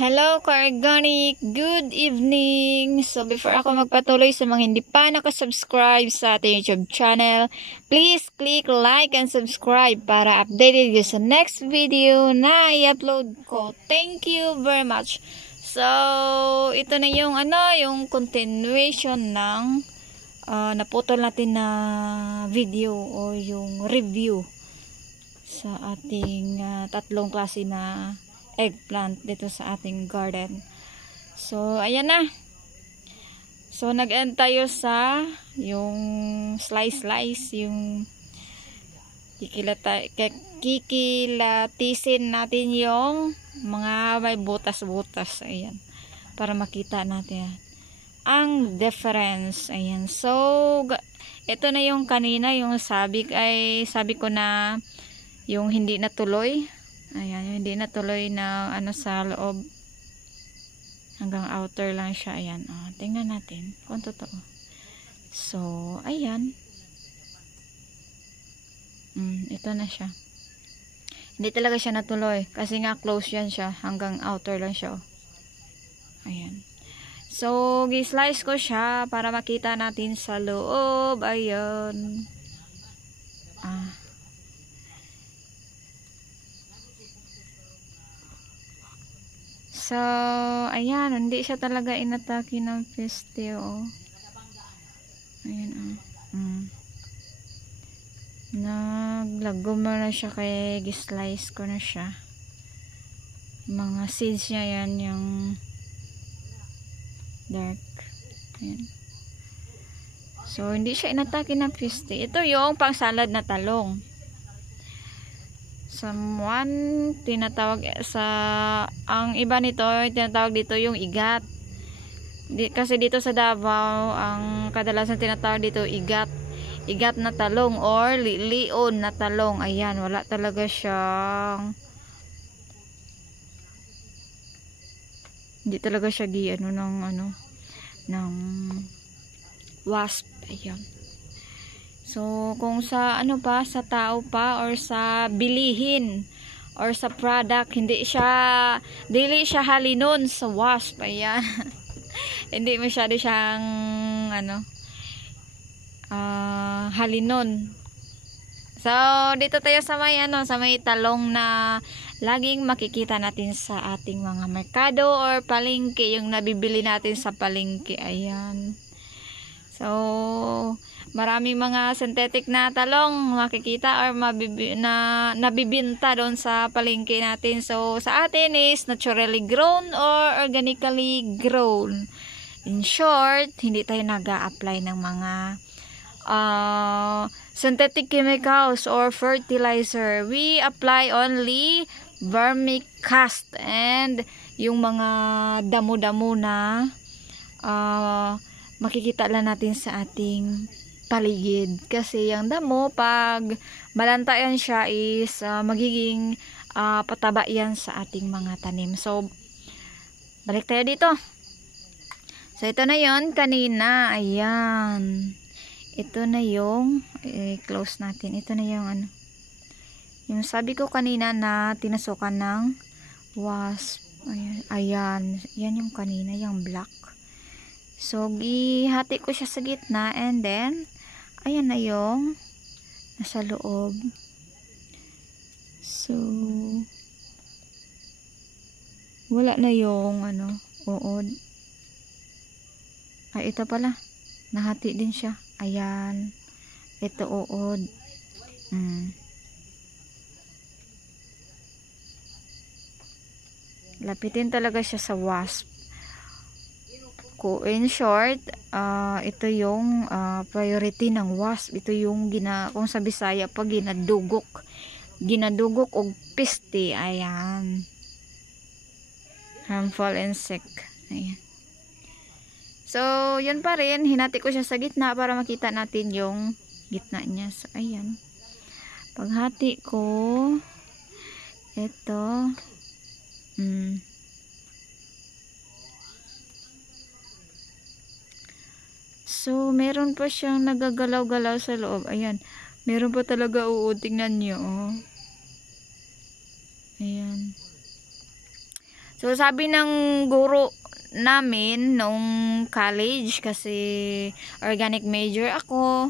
Hello, Ka-Organic! Good evening! So, before ako magpatuloy sa mga hindi pa nakasubscribe sa ating YouTube channel, please click like and subscribe para updated you sa next video na i-upload ko. Thank you very much! So, ito na yung yung continuation ng naputol natin na video o yung review sa ating tatlong klase na eggplant dito sa ating garden. So, ayan na. So, nag-end tayo sa yung slice, yung kikilatisin natin yung mga may butas-butas. Ayan. Para makita natin ang difference. Ayan. So, ito na yung kanina, yung sabi ko na yung hindi natuloy. Ayan, hindi natuloy na sa loob. Hanggang outer lang siya. Ayan, tingnan natin kung totoo. So, ayan. Ito na siya. Hindi talaga siya natuloy. Kasi nga close yan siya. Hanggang outer lang siya. Ayan. So, gislice ko siya para makita natin sa loob. Ayan. So, ayan, hindi siya talaga inatake ng peste, Ayan, Naglagom na siya kaya gislice ko na siya. Mga seeds niya yan, yung dark. Ayan. So, hindi siya inatake ng peste. Ito yung pang salad na talong. Someone tinatawag ang iba nito tinatawag dito yung igat. Kasi dito sa Davao ang kadalasan tinatawag dito igat na talong or leon na talong. Ayan, wala talaga siyang hindi talaga siya ng wasp. Ayan. So, kung sa sa tao pa or sa bilihin or sa product, dili siya halinon sa wasp. Ayan. Hindi masyado siyang halinon. So, dito tayo sa may talong na laging makikita natin sa ating mga merkado or palengke, yung nabibili natin sa palengke. Ayan. So, maraming mga synthetic na talong makikita or nabibinta doon sa palengke natin. So, sa atin is naturally grown or organically grown. In short, hindi tayo nag-a-apply ng mga synthetic chemicals or fertilizer. We apply only vermicast and yung mga damo-damo na makikita lang natin sa ating paligid. Kasi yung damo, pag malantayan siya is magiging pataba yan sa ating mga tanim. So, balik tayo dito. So, ito na yon kanina. Ayan. Ito na yung close natin. Ito na yung yung sabi ko kanina na tinasukan ng wasp. Ayan. Yan yung kanina, yung black. So, ihati ko siya sa gitna and then, ayan na yung nasa loob. So, wala na yung uod. Ay, ito pala. Nahati din siya. Ayan. Ito uod. Lapitin talaga siya sa wasp. In short, ito yung priority ng wasp. Ito yung kung sa Bisaya pa ginadugok og peste. Ayan, harmful insect. Ayan. So, yun pa rin, hinati ko siya sa gitna para makita natin yung gitna niya. So, ayan, paghati ko ito so, meron pa siyang nagagalaw-galaw sa loob. Ayan. Meron pa talaga uod. Tingnan nyo. Ayan. So, sabi ng guro namin nung college, kasi organic major ako,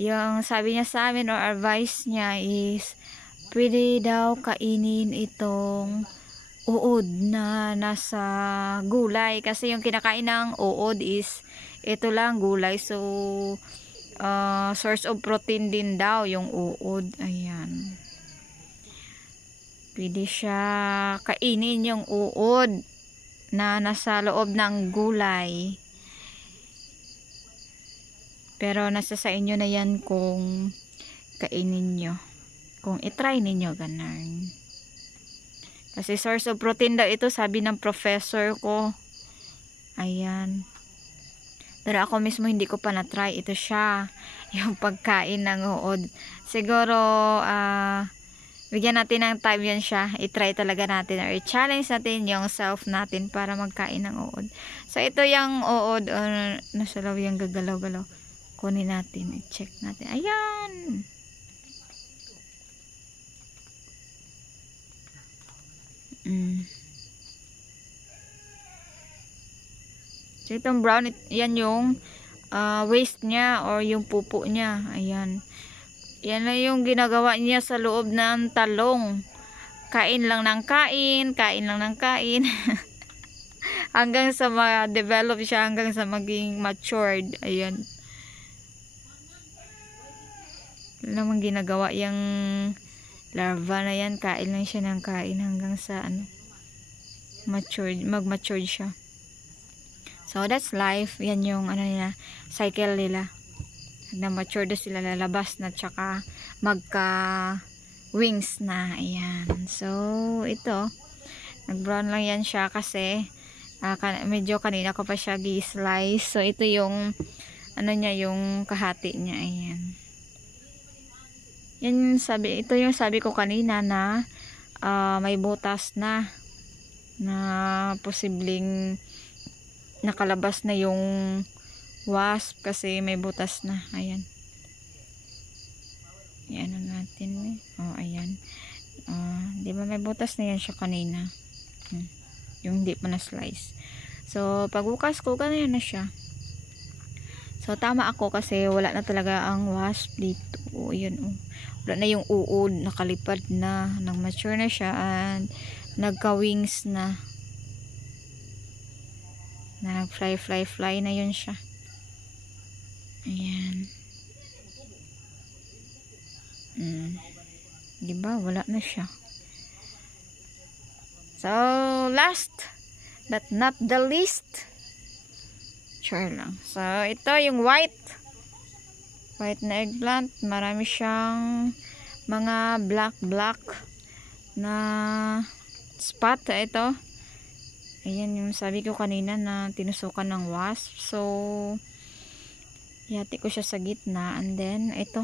yung sabi niya sa amin or advice niya is, pwede daw kainin itong uod na nasa gulay. Kasi yung kinakain ng uod is, ito lang, gulay. So, source of protein din daw yung uod. Ayan. Pwede siya kainin yung uod na nasa loob ng gulay. Pero nasa sa inyo na yan kung kainin nyo. Kung itry ninyo, ganun. Kasi source of protein daw ito, sabi ng professor ko. Ayan. Pero ako mismo hindi ko pa na-try. Ito siya, yung pagkain ng uod. Siguro, bigyan natin ng time yan siya. I-try talaga natin or i-challenge natin yung self natin para magkain ng uod. So, ito yung uod. Nasa law yung gagalaw-galaw. Kunin natin. I-check natin. Ayan! So, itong brown, yan yung waste niya or yung pupo niya. Ayan. Yan na yung ginagawa niya sa loob ng talong. Kain lang ng kain, kain lang ng kain. Hanggang sa ma-develop siya, hanggang sa maging matured. Ayan. Ano namang ginagawa yung larva na yan. Kain lang siya ng kain hanggang sa matured, mag-matured siya. So, that's life. Yan yung nila, cycle nila. Na mature na sila, lalabas na, tsaka magka-wings na. Ayan. So, ito. Nag-brown lang yan siya kasi medyo kanina ko pa siya gi-slice. So, ito yung niya, yung kahati niya. Ayan. Ito yung sabi ko kanina na may butas na posibleng nakalabas na yung wasp kasi may butas na. Ayan. Ayan natin. Ayan. Di ba may butas na yan siya kanina? Yung hindi pa na slice. So, pagbukas ko, ganyan na siya. So, tama ako kasi wala na talaga ang wasp dito. Ayan. Wala na yung uod. Nakalipad na. Nag-mature na siya and nagka-wings na. Nag-fly na yun siya. Ayan. Diba? Wala na siya. So, last but not the least. Sure lang. So, ito yung white na eggplant. Marami siyang mga black na spot. Ito. Ayan yung sabi ko kanina na tinusukan ng wasp. So, yati ko siya sa gitna. And then, ito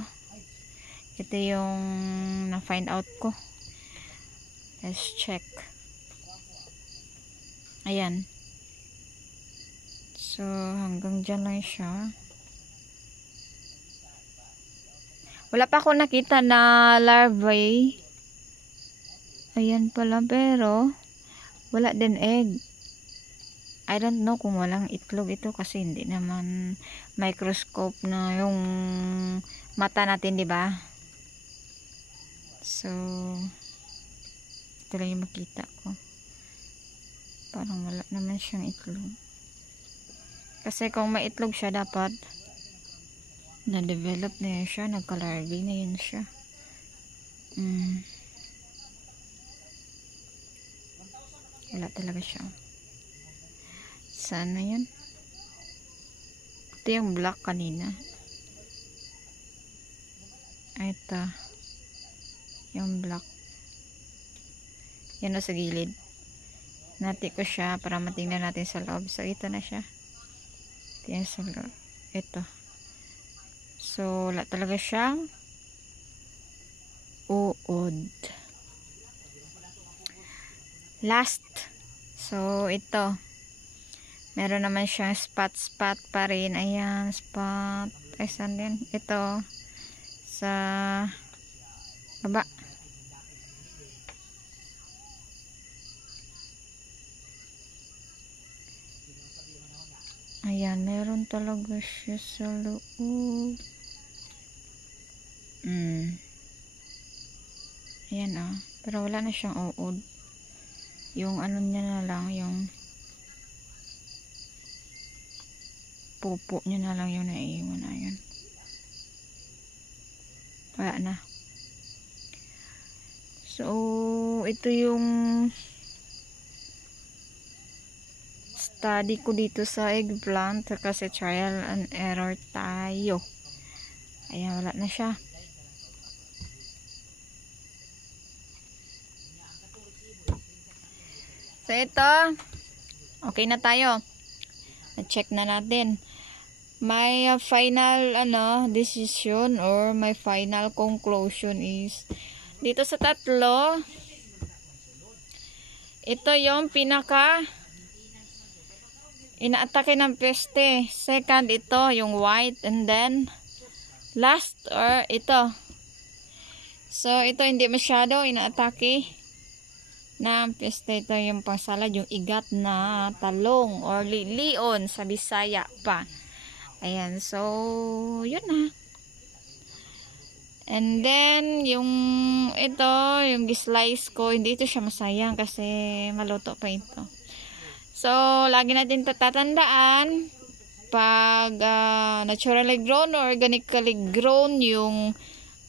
yung na-find out ko. Let's check. Ayan. So, hanggang dyan lang siya. Wala pa ako nakita na larvae. Ayan pala, pero wala din egg. I don't know kung walang itlog ito kasi hindi naman microscope na yung mata natin, di ba? So, ito lang yung makita ko. Parang wala naman siyang itlog. Kasi kung may itlog siya, dapat na-develop na yun siya. Nagka-larvae na yun siya. Wala talaga siya. Sana yun? Ito yung black kanina. Ito. Yung black. Yan o sa gilid. Nati ko siya para matingnan natin sa loob. So, ito na siya. Ito yung sa loob. Ito. So, wala talaga siyang uod. Last. So, ito. Meron naman siyang spot pa rin. Ayan, spot. Ay, saan din? Ito. Sa baba. Ayan, meron talaga siya sa loob. Ayan pero wala na siyang uod. Yung ano niya na lang, yung pupo niya na lang yung naiiwan. Ayan. Wala na. So, ito yung study ko dito sa eggplant kasi trial and error tayo. Ayan, wala na siya. So, ito. Okay na tayo. Na-check na natin. My final decision or my final conclusion is dito sa tatlo, ito yung pinaka inaatake ng peste. Second, ito yung white, and then last or ito. So ito hindi masyado inaatake ng peste. Ito yung pangsalad, yung igat na talong or lion sa Bisaya pa. Ayan, so yun na. And then yung ito, yung slice ko, hindi ito siya masayang kasi maluto pa ito. So lagi natin tatandaan pag naturally grown or organically grown yung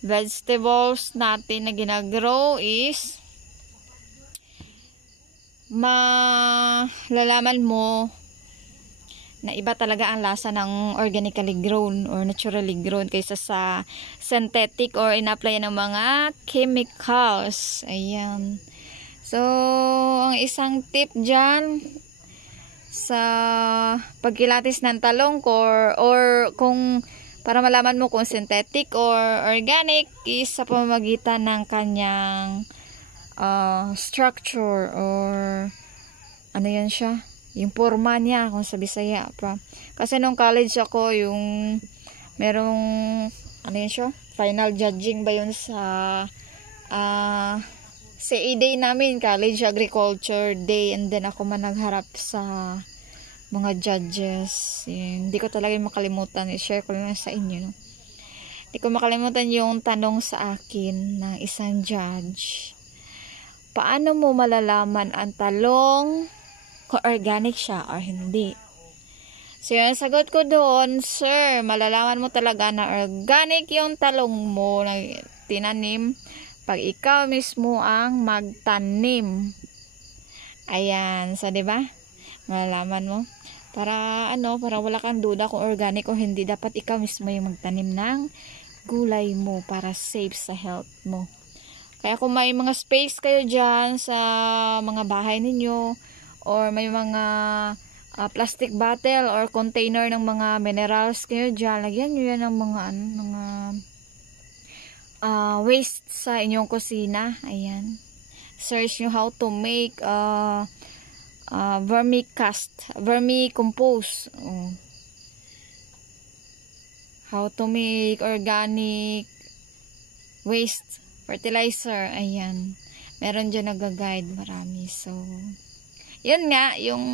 vegetables natin na ginagrow is malalaman mo na iba talaga ang lasa ng organically grown or naturally grown kaysa sa synthetic or ina-apply ng mga chemicals. Ayan. So, ang isang tip dyan sa pagkilatis ng talong or kung para malaman mo kung synthetic or organic is sa pamamagitan ng kanyang structure or ano yan siya, yung forma niya kung sa Bisaya pa. Kasi nung college ako, yung merong ano yan siya, final judging ba yun sa CA day namin, college agriculture day, and then ako man nagharap sa mga judges. Hindi ko talaga makalimutan, i-share ko lang sa inyo. Hindi ko makalimutan yung tanong sa akin ng isang judge. Paano mo malalaman ang talong kung organic siya or hindi? So yung sagot ko doon, sir, malalaman mo talaga na organic yung talong mo na tinanim pag ikaw mismo ang magtanim. Ayan, so diba? Malalaman mo. Para para wala kang duda kung organic o hindi, dapat ikaw mismo yung magtanim ng gulay mo para safe sa health mo. Kaya kung may mga space kayo dyan sa mga bahay ninyo or may mga plastic bottle or container ng mga minerals kayo dyan, lagyan nyo yan ng mga waste sa inyong kusina. Ayan. Search nyo how to make vermicompost. How to make organic waste fertilizer. Ayan. Meron dyan nag-guide. Marami. So, yun nga. Yung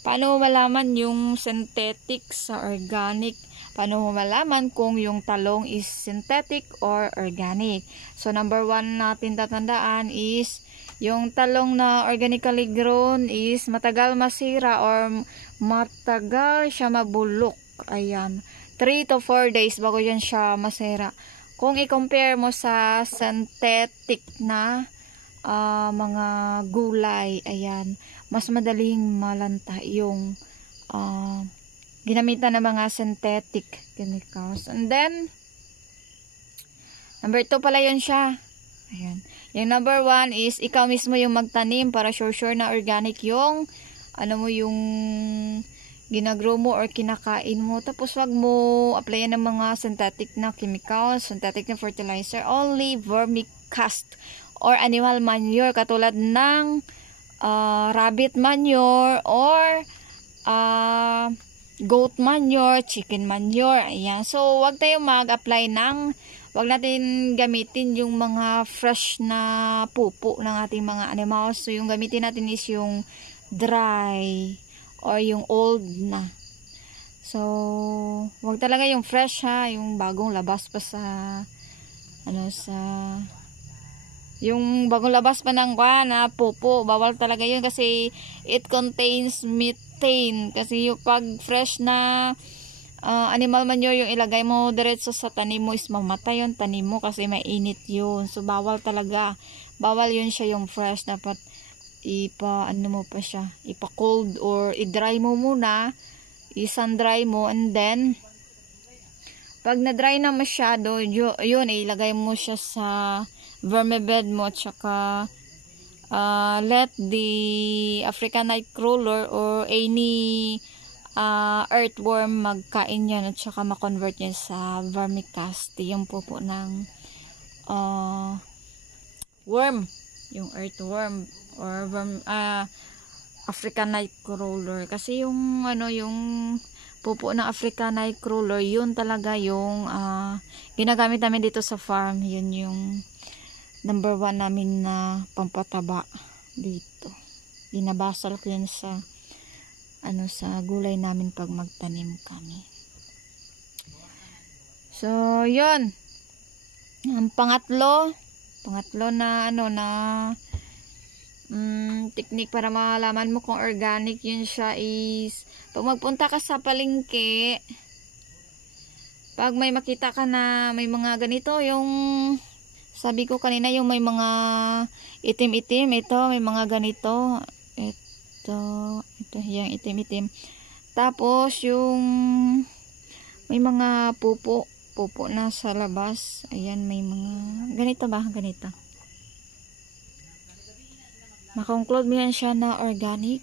paano mo malaman yung synthetic sa organic. Paano mo malaman kung yung talong is synthetic or organic. So, number 1 natin tatandaan is yung talong na organically grown is matagal masira or matagal siya mabulok. Ayan. 3 to 4 days bago yan siya masira. Kung i-compare mo sa synthetic na mga gulay, ayan, mas madaling malanta yung ginamitan ng mga synthetic chemicals. And then, number 2 pala yun siya. Ayan. Yung number 1 is, ikaw mismo yung magtanim para sure na organic yung, yung ginagrow mo or kinakain mo. Tapos wag mo applyan ng mga synthetic na chemicals, synthetic na fertilizer. Only vermicast or animal manure katulad ng rabbit manure or goat manure, chicken manure. Ayan. So wag tayong mag-apply wag natin gamitin yung mga fresh na pupo ng ating mga animals. So yung gamitin natin is yung dry or yung old na. So, wag talaga yung fresh ha, yung bagong labas pa sa yung bagong labas pa ng na pupo, bawal talaga yun kasi it contains methane. Kasi yung pag fresh na animal manure yung ilagay mo diretso sa tanim mo is mamatay yung tanim mo kasi mainit yun. So bawal talaga, bawal yun siya yung fresh. Dapat mo pa siya, ipa-cold or i-dry mo muna, i-sun dry mo, and then pag na-dry na masyado, yun ilagay mo siya sa vermibed mo, tsaka let the African nightcrawler or any earthworm magkain yan at saka ma-convert yan sa vermicast, yung pupo ng worm, yung earthworm or African nightcrawler. Kasi yung yung pupo ng African nightcrawler, yun talaga yung ginagamit namin dito sa farm. Yun yung number 1 namin na pampataba dito. Binabasal ko yun sa sa gulay namin pag magtanim kami. So yun, ang pangatlo na technique para malaman mo kung organic yun siya is pag magpunta ka sa palengke, pag may makita ka na may mga ganito, yung sabi ko kanina, yung may mga itim-itim, ito may mga ganito, ito yung itim-itim, tapos yung may mga pupo na sa labas, ayan, may mga ganito ba, ganito. Makonclude mo yan siya na organic.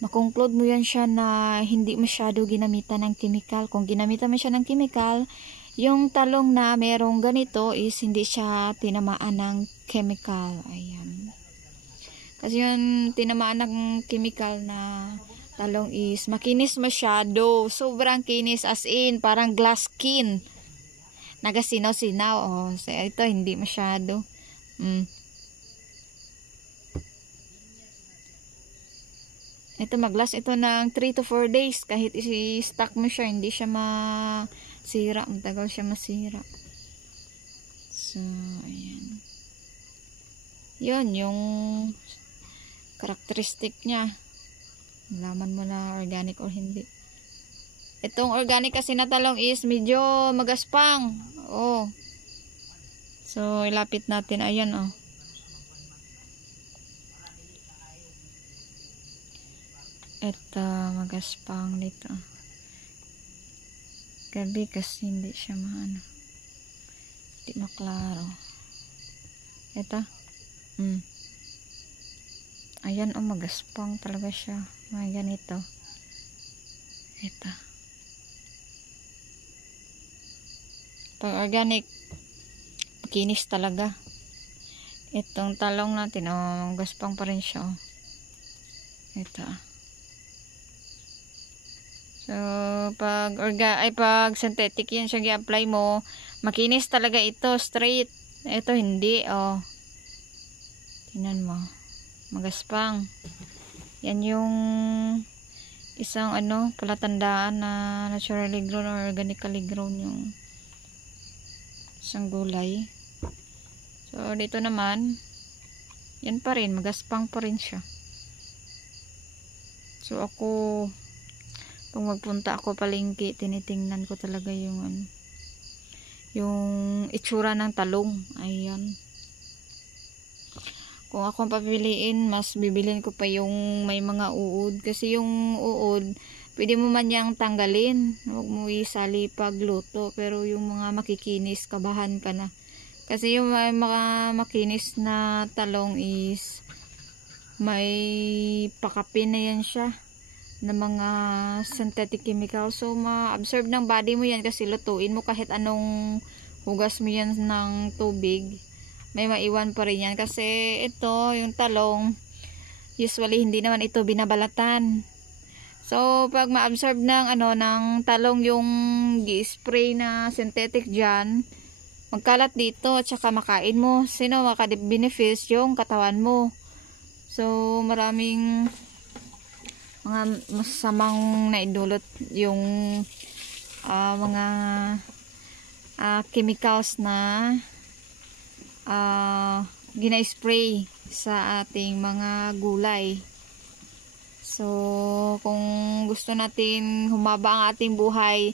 Makonclude mo yan siya na hindi masyado ginamitan ng chemical. Kung ginamitan mo siya ng chemical, yung talong na merong ganito is hindi siya tinamaan ng chemical. Ayan. Kasi yung tinamaan ng chemical na talong is makinis masyado. Sobrang kinis, as in parang glass skin. Nagasinaw-sinaw. Oh, so ito hindi masyado. Ito mag-last ito ng 3 to 4 days. Kahit i-stock mo siya, hindi siya masira. Matagal siya masira. So, ayan. Yun, yung characteristic niya. Malaman mo na organic or hindi. Itong organic kasi na talong is medyo magaspang. Oh. So, ilapit natin. Ayan, oh. Ito, magaspang dito. Gabi kasi hindi siya hindi maklaro. Ito. Ayan, oh, magaspang talaga siya. Mga ganito. Ito. Pag organic, makinis talaga. Itong talong natin, oh, gaspang pa rin siya, oh. Ito. So, pag synthetic yan siya i-apply mo, makinis talaga ito, straight. Ito hindi, oh. Tingnan mo. Magaspang. Yan yung isang palatandaan na naturally grown or organically grown yung isang gulay. So, dito naman, yan pa rin, magaspang pa rin siya. So, ako, kung magpunta ako palengke, tinitingnan ko talaga yung itsura ng talong. Ayan. Kung ako papiliin, mas bibilin ko pa yung may mga uod. Kasi yung uod, pwede mo man yang tanggalin. Huwag mo isali pag luto. Pero yung mga makikinis, kabahan ka na. Kasi yung mga makinis na talong is may pakapin na yan siya na mga synthetic chemical. So, ma-absorb ng body mo yan kasi lutuin mo kahit anong hugas mo yan ng tubig. May maiwan pa rin yan. Kasi ito, yung talong, usually hindi naman ito binabalatan. So, pag ma-absorb ng talong yung gi-spray na synthetic dyan, magkalat dito at saka makain mo. Sino makade-benefits yung katawan mo. So, maraming masamang naidulot yung mga chemicals na gina-spray sa ating mga gulay. So, kung gusto natin humaba ang ating buhay,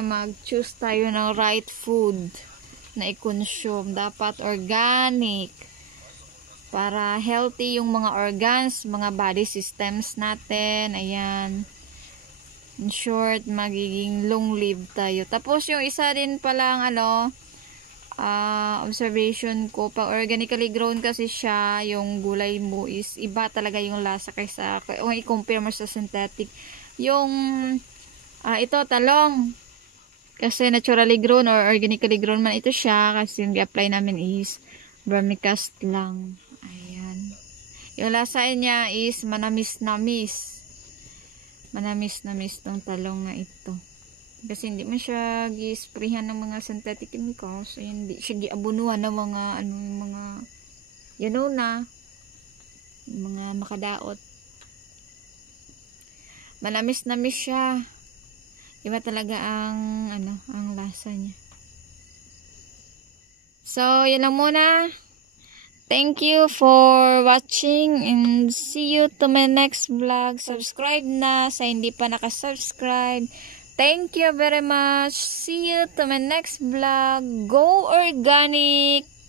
mag-choose tayo ng right food na i-consume. Dapat organic para healthy yung mga organs, mga body systems natin. Ayan. In short, magiging long-lived tayo. Tapos yung isa din palang observation ko, pag organically grown kasi siya, yung gulay mo is iba talaga yung lasa kaysa kung i-compare mo sa synthetic. Yung ito talong, kasi naturally grown or organically grown man ito siya, kasi yung i-apply namin is vermicast lang. Ayan. Yung lasa niya is manamis-namis. Manamis-namis tong talong na ito. Kasi hindi man siya gi-sprayhan ng mga synthetic chemicals. So, hindi siya giabunuhan ng mga mga makadaot. Manamis-namis siya. Iba talaga ang lasa niya. So, yun lang muna. Thank you for watching and see you to my next vlog. Subscribe na sa hindi pa nakasubscribe. Thank you very much. See you to my next vlog. Go organic!